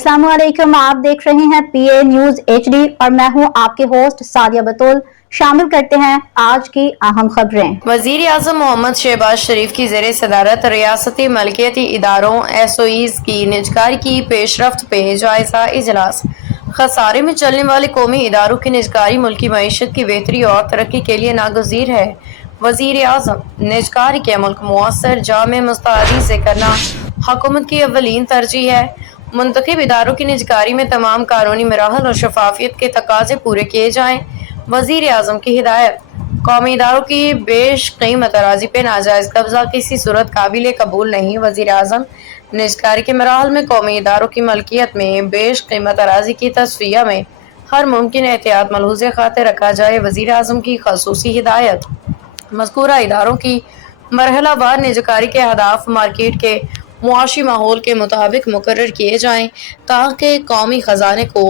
अस्सलाम वालेकुम, आप देख रहे हैं PA न्यूज HD और मैं हूं आपके होस्ट सादिया बतूल। शामिल करते हैं आज की अहम खबरें। वजीर आजम मोहम्मद शहबाज शरीफ की ज़ेर सदारत रियासती मलकियती इदारों SOEs की निजकारी की पेशरफ्त पे जायजा इजलास। खसारे में चलने वाले कौमी इदारों की निजकारी मुल्की मईशत की बेहतरी और तरक्की के लिए नागुज़ीर है। वजीर आजम निजकारी के मुल्क मुअस्सर जामे मुस्तैदी से करना हुकूमत की अव्वलीन तरजीह है। मुंतखब इदारों की निजकारी में तमाम कानूनी मराहल और शफाफियत के तकाजे पूरे किए जाएँ। वजीर आजम की हिदायत। कौमी इदारों की बेश कीमत अराजी पे नाजायज़ कब्जा किसी सूरत काबिल कबूल नहीं। वज़ीर आज़म निजकारी के मराहल में कौमी इदारों की मलकियत में बेश कीमत अराजी की तस्फिया में हर मुमकिन एहतियात मलहूज़ खातिर रखा जाए। वज़ीर आज़म की खसूसी हिदायत। मज़कूरा इदारों की मरहलावार निजकारी के अहदाफ मार्केट के मुआशी माहौल के मुताबिक मुकर्रर किए जाएँ ताकि कौमी ख़जाने को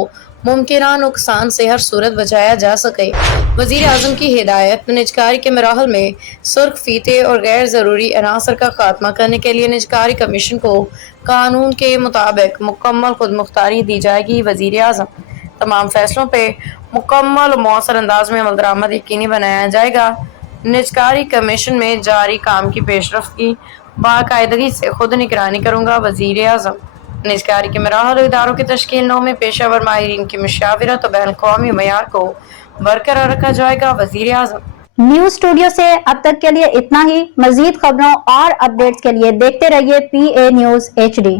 मुमकिना नुकसान से हर सूरत बचाया जा सके। वज़ीर आज़म की हिदायत। निजकारी के मराहल में सुर्ख फीते और गैर ज़रूरी अनासर का खात्मा करने के लिए निजकारी कमीशन को कानून के मुताबिक मुकम्मल खुद मुख्तारी दी जाएगी। वज़ीर आज़म तमाम फैसलों पे मुकम्मल और मौसर अंदाज में अमल यकीनी बनाया जाएगा। निजकारी कमीशन में जारी काम की पेशरफ्त की बाकायदगी से खुद निगरानी करूँगा। वज़ीर आज़म निजकारी के मराहल इदारों की तश्कील नौ में पेशावर माहिरीन की मशावरत और बैनुल-अक़वामी मयार को बरकरार रखा जाएगा। वज़ीर आज़म। न्यूज स्टूडियो से अब तक के लिए इतना ही। मजीद खबरों और अपडेट्स के लिए देखते रहिए PA न्यूज HD।